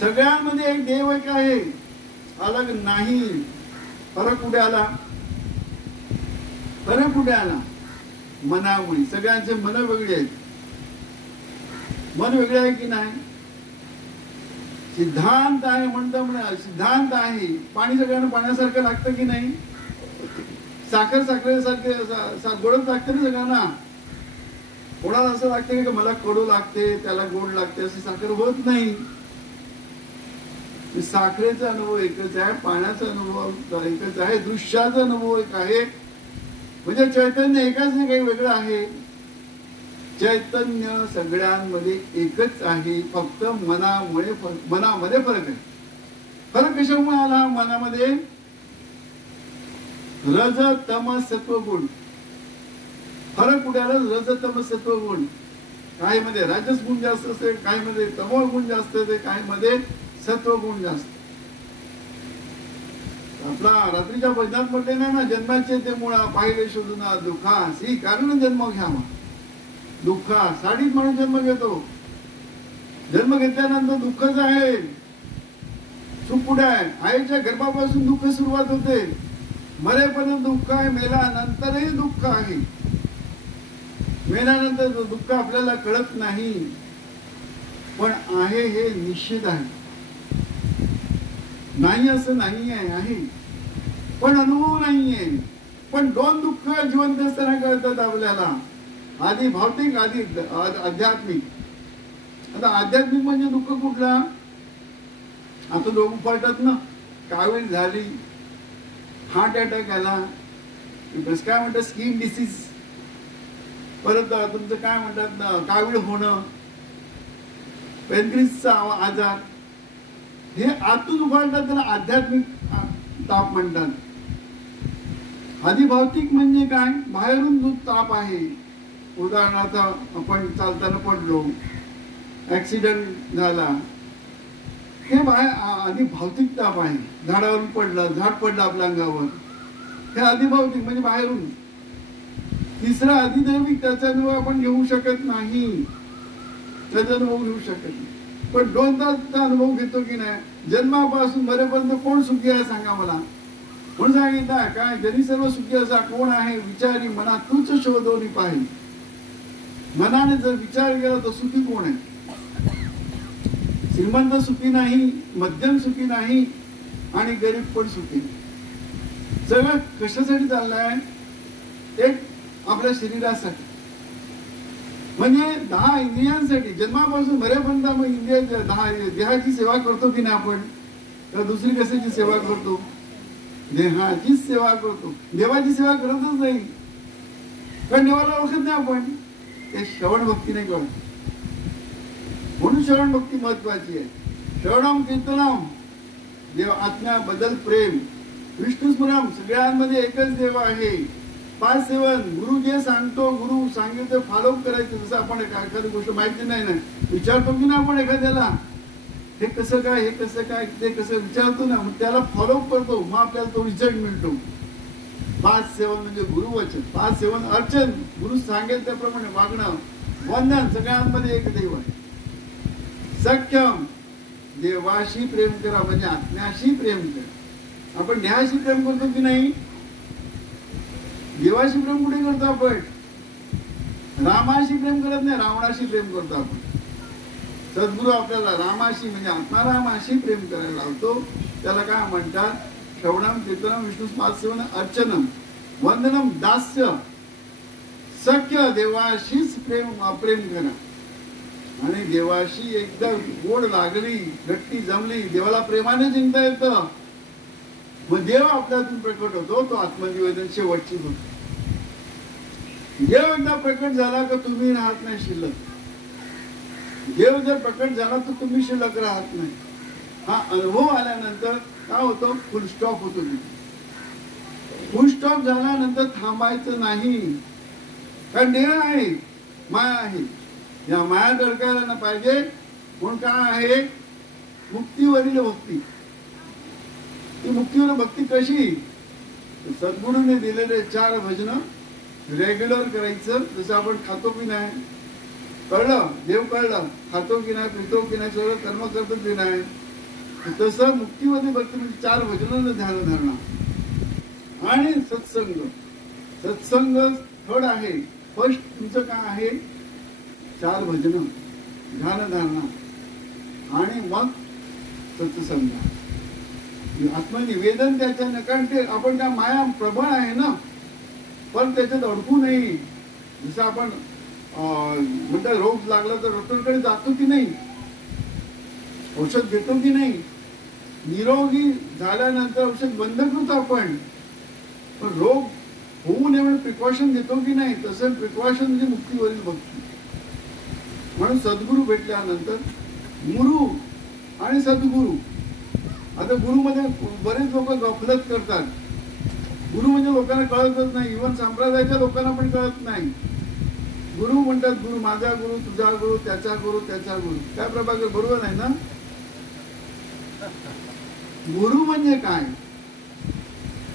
सगळ्यांमध्ये एक देव एक आहे, अलग नाही. फरक कुठे आला? फरक कुठे आला? मनामुळे. सगळ्यांचे मन वेगळे आहेत. मन वेगळे आहे की नाही? सिद्धांत आहे म्हणतो म्हणा, सिद्धांत आहे. पाणी सगळ्यांना पाण्यासारखं लागतं की नाही? साखर साखरेसारखे गोडच लागते ना सगळ्यांना. कोणाला असं लागते की मला कडू लागते, त्याला गोड लागते, अशी साखर होत नाही. साखरेचा अनुभव एकच आहे, पाण्याचा अनुभव एकच आहे, दृश्याचा अनुभव एक आहे. म्हणजे चैतन्य एकाच नाही, काही वेगळं आहे. चैतन्य सगळ्यांमध्ये एकच आहे, फक्त मनामध्ये फरक आहे. फरक कशामुळे आला मनामध्ये? रज तम सत्व गुण. फरक कुठे आला? रज तम सत्व गुण. काही मध्ये राजस गुण जास्त असते, काही मध्ये तमो गुण जास्त असते, काही मध्ये सत्व गुण जास्त. आपला रात्रीच्या भजनात म्हटले नाही ना, जन्माचे ते मुळा पाहिले शोधून दुःखास ही कारण जन्म घ्यावा. दुःखा साडीत म्हणून जन्म घेतो. जन्म घेतल्यानंतर दुःखच आहे. सुख कुठे आहे? आईच्या गर्भापासून दुःख सुरुवात होते, मरेपर्यंत दुःख आहे, मेल्यानंतरही दुःख आहे. मेल्यानंतर दुःख आपल्याला कळत नाही, पण आहे हे निश्चित आहे. नाही असं नाही आहे, पण अनुभव नाही आहे. पण दोन दुःख जिवंत असताना कळतात आपल्याला, आधी भौतिक, आधी आध्यात्मिक. आता आध्यात्मिक म्हणजे दुःख कुठला? आता लोक पडतात ना, कावीळ झाली, हार्ट अटॅक आला, काय म्हणतात स्किन डिसीज, परत तुमचं काय म्हणतात ना कावीळ होणं, पेनक्रिसचा आजार, हे आतून उभारतात, त्याला आध्यात्मिक ताप म्हणतात. आधी भौतिक म्हणजे काय? बाहेरून जो ताप आहे. उदाहरणार्थ आपण चालताना पडलो, ऍक्सिडेंट झाला, हे बाहेर आधी भौतिक ताप आहे. झाडावरून पडलं, झाड पडलं आपल्या अंगावर, हे आधी भौतिक म्हणजे बाहेरून. तिसरा अधिदैविक, त्याचा अनुभव आपण घेऊ शकत नाही, त्याचा अनुभव घेऊ शकत नाही. पण दोनदा अनुभव घेतो की नाही? जन्मापासून मरेपर्यंत कोण सुखी आहे सांगा मला? कोण सांगितलं काय? जरी सर्व सुखी असा कोण आहे? विचारी मना तूच शोधोनी पाहिजे. मनाने जर विचार केला तर सुखी कोण आहे? श्रीमंत सुखी नाही, मध्यम सुखी नाही, आणि गरीब पण सुखी. सगळं कशासाठी चाललंय? एक आपल्या शरीरासाठी, म्हणजे 10 इंद्रियांसाठी. जन्मापासून मरेपर्यंत मग इंद्रिय 10 देहाची सेवा करतो की नाही आपण? तर दुसरी कशाची सेवा करतो? देहाचीच सेवा करतो. देवाची सेवा करतच नाही, कारण देवाला ओळखत नाही आपण. ते श्रवण भक्ती नाही कळत. म्हणून श्रवण भक्ती महत्वाची आहे. श्रवणम कीर्तनम, देव आत्म्याबद्दल प्रेम, विष्णू स्मरणम, सगळ्यांमध्ये एकच देव आहे. 5 सेवन, गुरु जे सांगतो, गुरु सांगितलं फॉलो करायचं. जसं आपण एखादी गोष्ट माहिती नाही ना, विचारतो की ना आपण एखाद्याला, हे कसं काय, हे कसं काय, ते कसं विचारतो ना, मग त्याला फॉलो करतो, मग आपल्याला तो रिझल्ट मिळतो. पाच सेवन म्हणजे गुरुवचन, पाच सेवन अर्चन, गुरु सांगेल त्याप्रमाणे वागणं, वंदन, सगळ्यांमध्ये एक देव आहे. सख्यम, देवाशी प्रेम करा म्हणजे आत्म्याशी प्रेम करा. आपण देहाशी प्रेम करतो की नाही? देवाशी प्रेम कुठे करतो आपण? रामाशी प्रेम करत नाही, रावणाशी प्रेम करतो आपण. सद्गुरू आपल्याला रामाशी म्हणजे आत्मारामाशी प्रेम करायला लावतो. त्याला काय म्हणतात? श्रवणम, कीर्तनम, विष्णू स्मरण, अर्चनम, वंदनम, दास्य. सख्य, देवाशीच प्रेम करा. आणि देवाशी एकदा गोड लागली, गट्टी जमली, देवाला प्रेमाने जिंकता येतं, मग देव आपल्यातून प्रकट होतो. तो आत्मनिवेदन शेवटची होतो. देव एकदा प्रकट झाला का तुम्ही राहत नाही शिल्लक. देव जर प्रकट झाला तर तुम्ही शिल्लक राहत नाही. हा अनुभव आल्यानंतर काय होतं? फुल स्टॉप होतो. फुल स्टॉप झाल्यानंतर थांबायचं नाही. कारण देह आहे, माया आहे. या माया दडकायला न पाहिजे. म्हणून काय आहे? मुक्तीवरील भक्ती. ती मुक्तीवर भक्ती कशी? सद्गुरूने दिलेले 4 भजन रेग्युलर करायचं. जसं आपण खातो की नाही, कळलं, देव कळलं, खातो की नाही, पितो की नाही, सगळं कर्म करतो की नाही, तसं मुक्तीमध्ये भक्ती म्हणजे 4 भजन, ध्यान धारणा आणि सत्संग. सत्संग थर्ड आहे. फर्स्ट तुमचं काय आहे? 4 भजन, ध्यान धारणा आणि मग सत्संग, आत्मनिवेदन. त्याच्यानं कारण ते आपण काय माया प्रबळ आहे ना, पण त्याच्यात अडकू नये. जसं आपण म्हणतात रोग लागला तर डॉक्टरकडे जातो की नाही, औषध घेतो की नाही, निरोगी झाल्यानंतर औषध बंद करतो आपण, पण रोग होऊ नये म्हणून प्रिकॉशन घेतो की नाही, तसं प्रिकॉशन म्हणजे मुक्तीवरील भक्ती. म्हणून सद्गुरू भेटल्यानंतर गुरु आणि सद्गुरू. आता गुरुमध्ये बरेच लोक गफलत करतात. गुरु म्हणजे लोकांना कळतच नाही. इव्हन संप्रदायाच्या लोकांना पण कळत नाही. गुरु म्हणतात, गुरु माझा गुरु, तुझा गुरु, त्याचा गुरु, त्याचा गुरु. काय प्रभाकर, बरोबर आहे ना? गुरु म्हणजे काय?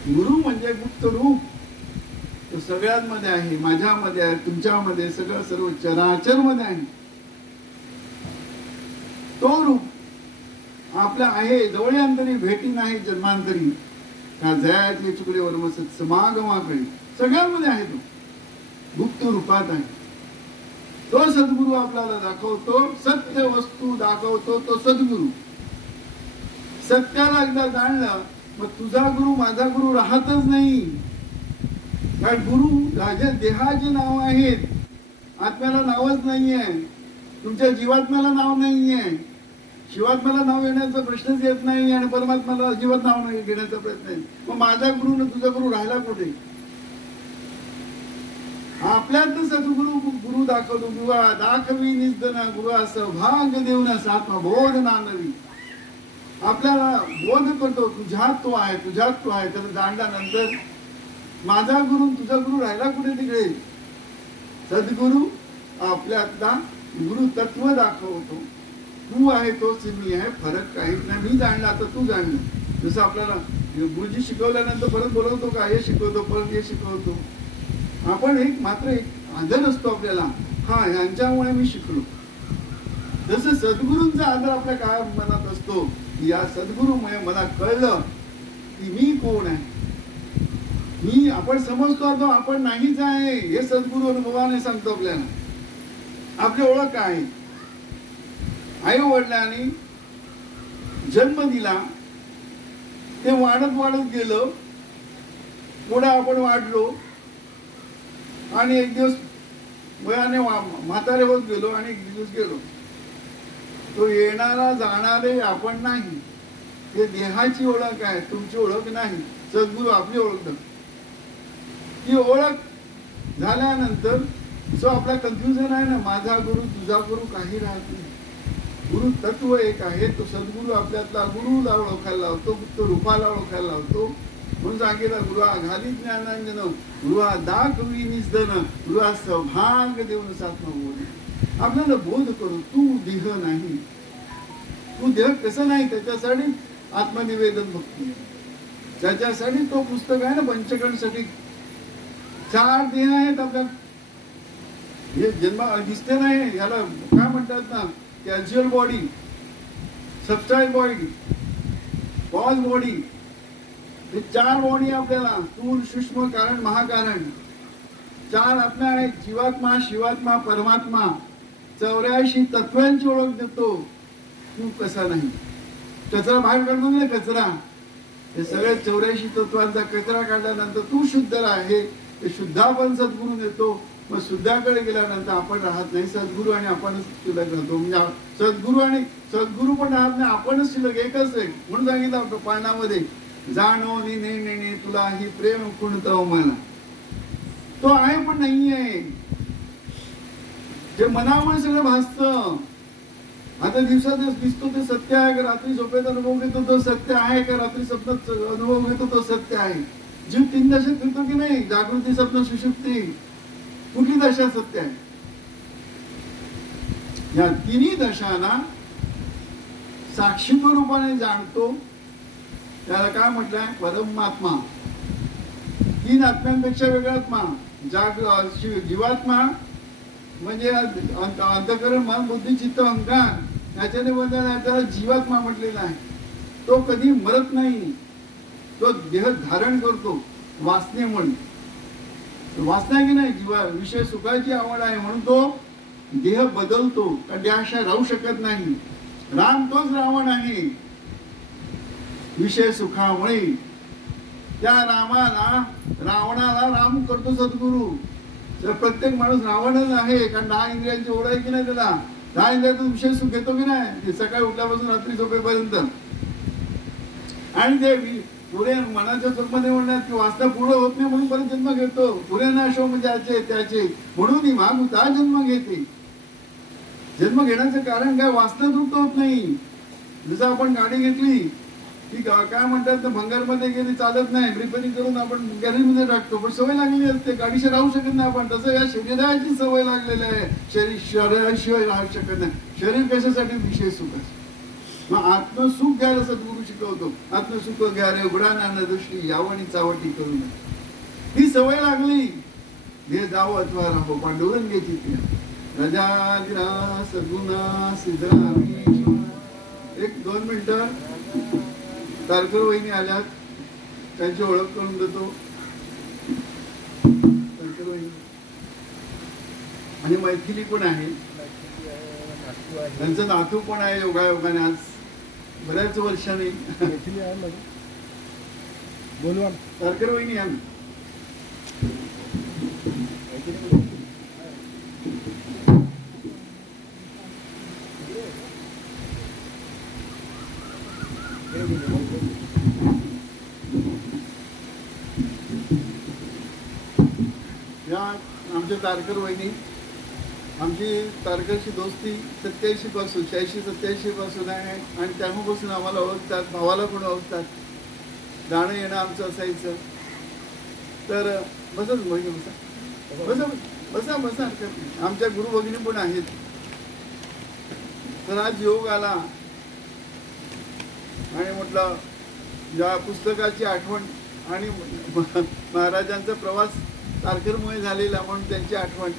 गुरु म्हणजे गुप्त रूप. तो सगळ्यांमध्ये आहे, माझ्यामध्ये आहे, तुमच्यामध्ये, सगळं सर्व चराचर मध्ये आहे. तो रूप आपल्या आहे, जवळ्यांतरी भेटी नाही जन्मांतरी, का जयाचे चुकले वर्म समागमाकडे, सगळ्यांमध्ये आहे. तो गुप्त रूपात आहे. तो सद्गुरू आपल्याला दाखवतो, सत्य वस्तू दाखवतो. तो सद्गुरू. सत्याला एकदा जाणलं मग तुझा गुरु माझा गुरु राहतच नाही. कारण गुरु राजा देहाचे नाव आहेत, आत्म्याला नावच नाहीये. तुमच्या जीवात्म्याला नाव नाहीये. शिवात्म्याला नाव येण्याचा प्रश्नच येत नाही आणि परमात्म्याला अजिबात नाव नाही घेण्याचा प्रयत्न आहे. मग माझा गुरु न तुझा गुरु राहिला कुठे? आपल्यात सद्गुरु गुरु दाखवतो. गुरुआ दाखवी निजन, गुरुआ सौभाग्य देऊन आत्मा बोध नानवी. आपल्याला बोध करतो, तुझ्यात तो आहे, तुझ्यात तो आहे. तर जाणल्यानंतर माझा गुरु तुझा गुरु राहिला कुठे? तिकडे सद्गुरु आपल्यातला गुरु तत्व दाखवतो. तू आहे तोच मी आहे, फरक काहीच नाही. मी जाणलं, आता तू जाणलं. जसं आपल्याला गुरुजी शिकवल्यानंतर परत बोलवतो का? हे शिकवतो, परत हे शिकवतो. आपण मात्र एक आदर असतो आपल्याला, हा यांच्यामुळे मी शिकलो. जसं सद्गुरूंचा आदर आपल्या काय मनात असतो, या सद्गुरूमुळे मला कळलं की मी कोण आहे. मी आपण समजतो तो आपण नाहीच आहे, हे सद्गुरू अनुभवाने सांगतो आपल्याला. आपली ओळख काय आहे? आई वडिलांनी जन्म दिला, ते वाढत वाढत गेलं, पुढे आपण वाढलो आणि एक दिवस वयाने म्हातारे होत गेलो आणि एक दिवस गेलो. तो येणारा जाणारे आपण नाही. ते देहाची ओळख आहे, तुमची ओळख नाही. सद्गुरू आपली ओळख. ती ओळख झाल्यानंतर जो आपला कन्फ्युजन आहे ना, माझा गुरु तुझा गुरु काही राहत नाही. गुरु तत्व एक आहे. तो सद्गुरू आपल्यातला गुरुला ओळखायला लावतो, गुप्त रूपाला ओळखायला लावतो. म्हणून सांगितलं, गुरुआ घाली ज्ञानांजन, गुरुआ दाखवी निजन, गुरुआ सौभाग्य देऊन सात्मा बोल. आपल्याला बोध करू, तू देह नाही. तू देह कसं नाही, त्याच्यासाठी आत्मनिवेदन भक्ती. त्याच्यासाठी तो पुस्तक आहे ना पंचकर्णसाठी. 4 देह आहेत आपल्यात. हे जन्म दिसते नाही, याला काय म्हणतात ना, casual body, substyle body, cause body. हे 4 बॉडी आपल्याला, स्थूल, सूक्ष्म, कारण, महाकारण. 4 आत्मा आहेत, जीवात्मा, शिवात्मा, परमात्मा. 84 तत्वांची ओळख देतो. तू कसा नाही, कचरा बाहेर काढतो ना, कचरा. हे सगळे 84 तत्वांचा कचरा काढल्यानंतर तू शुद्ध आहे. ते शुद्धापण सद्गुरू देतो. मग शुद्धाकडे गेल्यानंतर आपण राहत नाही, सद्गुरू आणि आपणच शिल्लक राहतो. म्हणजे सद्गुरू आणि सद्गुरू पण राहत नाही, आपणच शिल्लक एकच आहे. म्हणून सांगितलं पाळणामध्ये, जाणो नेणे तुला ही प्रेम कुणतो मला. तो आहे पण नाही आहे. जे मनामुळे सगळं भासतं. आता दिवसात दिसतो ते सत्य आहे का, रात्री झोपेत अनुभव घेतो तो सत्य आहे का, रात्री स्वप्नात अनुभव घेतो तो सत्य आहे. जीव 3 दशात फिरतो की नाही, जागृती, स्वप्न, सुषुप्ती. कुठली दशा सत्य आहे? या 3 दशांना साक्षीत्व रूपाने जाणतो. त्याला काय म्हटलंय? परमात्मा. 3 आत्म्यांपेक्षा वेगळा आत्मा. जीवात्मा म्हणजे अंतःकरण, मन, बुद्धी, चित्त, अहंकार याच्याने त्याला जीवात्मा म्हटलेला आहे. तो कधी मरत नाही. तो देह धारण करतो वासनेमुळे. वासना की नाही, जीवा विषय सुखाची आवड आहे म्हणून तो देह बदलतो. कारण देहाशिवाय राहू शकत नाही. राम तोच रावण आहे विषय सुखामुळे. त्या रावणाला राम करतो सद्गुरू. तर प्रत्येक माणूस रावणच आहे. कारण 10 इंद्रियांची ओढ आहे की नाही त्याला. 10 इंद्रियातून विषय सुख घेतो की नाही, सकाळी उठल्यापासून रात्री झोपेपर्यंत. आणि ते पुढे मनाच्या सुखमध्ये म्हणण्यात की वासना पूर्ण होत नाही म्हणून परत जन्म घेतो. पुढे नाशो म्हणजे ज्याचे त्याचे म्हणून महाभूता जन्म घेते. जन्म घेण्याचं कारण काय? वासना तृप्त होत नाही. जसं आपण गाडी घेतली की काय म्हणतात ना, भंगारमध्ये गेली चालत नाही, रिपेरिंग करून आपण गॅरेजमध्ये टाकतो, पण सवय लागलेली असते, गाडीशी राहू शकत नाही आपण. तसं या शरीराची सवय लागलेली आहे. शरीराशिवाय राहू शकत नाही. शरीर कशासाठी? विषय सुख. मग आत्मसुख घ्यायला सद्गुरू शिकवतो. आत्मसुख घ्या रे उघडा ना दृष्टी, यावणी चावटी करून. ही सवय लागली. हे जावो अथवा राहो, पांडुरंगेची रजागिरा सगुणा सिद्धामी. 1-2 मिनिटं. तारकर वहिनी आल्यात, त्यांची ओळख करून देतो. तारकर वहिनी आणि मैथिली पण आहे. त्यांचं नातू पण आहे योगायोगाने. आज बऱ्याच वर्षांनी बोलवा. तारकर वहिनी आम्ही या आमच्या तारकर वहिनी. आमची तारकरची दोस्ती 87 पासून 86-87 पासून आहे. आणि तेव्हापासून आम्हाला ओळखतात, भावाला पण ओळखतात. जाणं येणं आमचं असायचं. तर बसच बहिणी बसा बसा बसा हरकत नाही. आमच्या गुरु भगिनी पण आहेत. तर आज योग आला आणि म्हटलं या पुस्तकाची आठवण आणि महाराजांचा प्रवास तारकरमुळे झालेला म्हणून त्यांची आठवण.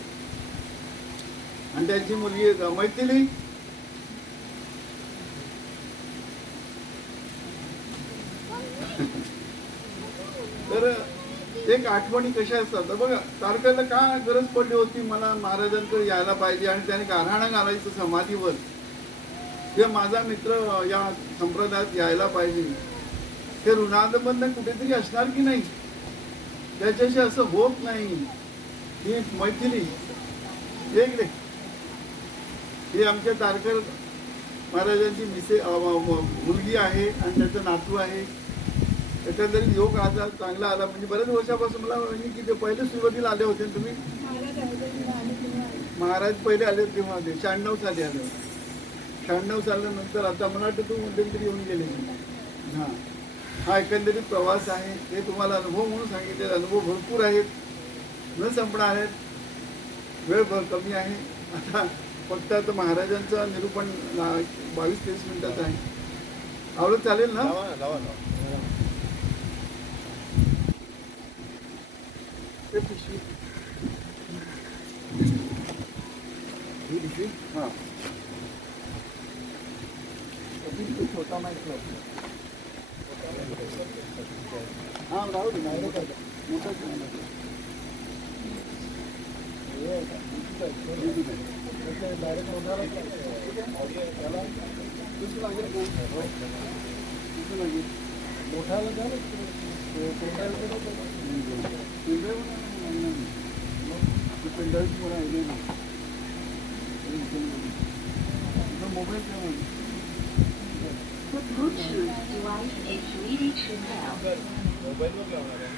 आणि त्यांची मुलगी मैथिली. तर एक आठवणी कशा असतात बघा. तारकरला काय गरज पडली होती, मला महाराजांकडे यायला पाहिजे आणि त्याने गाऱ्हाणं घालायचं समाधीवर. किंवा माझा मित्र या संप्रदायात यायला पाहिजे. ते ऋणानुबंध कुठेतरी असणार की नाही, त्याच्याशी असं होत नाही. ही मैथिली एक रे, ही आमच्या तारकर महाराजांची मुलगी आहे आणि त्याचं नातू आहे. एकंदरीत योग आता चांगला आला. म्हणजे बऱ्याच वर्षापासून मला की ते पहिले सुरुवातीला आले होते तुम्ही. महाराज पहिले आले तेव्हा 96 साली आले होते. 96 साल्यानंतर आता मला वाटतं तू मध्यंतरी येऊन गेले. हां, हा एकंदरीत प्रवास आहे. हे तुम्हाला अनुभव म्हणून सांगितले. अनुभव भरपूर आहेत, न संपणार आहेत. वेळ कमी आहे. आता फक्त आता महाराजांचं निरूपण 22-23 मिनिटात आहे. आवडत चालेल ना? ते पिशवी ही पिशवी हां छोटा माहिती हां राहू दे नाही मोठा डायरेक्ट मोठा त्याला दुसरं लागेल दुसरं लागेल मोठाला द्या ना mobile The Bluetooth device is ready to pair.